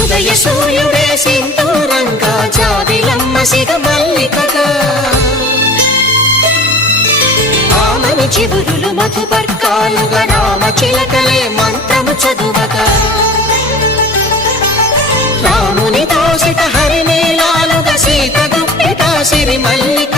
ఉదయ సూర్యుడే సింధూరంగా జాబిలమ్మ సిగ మల్లికగా ఆమని చివురులు మధుపర్కాలుగా రామ చిలకలే మంత్రము చదువగా రాముని దోసిట హరినీలాలుగా సీత గుప్పిట సిరి మల్లిక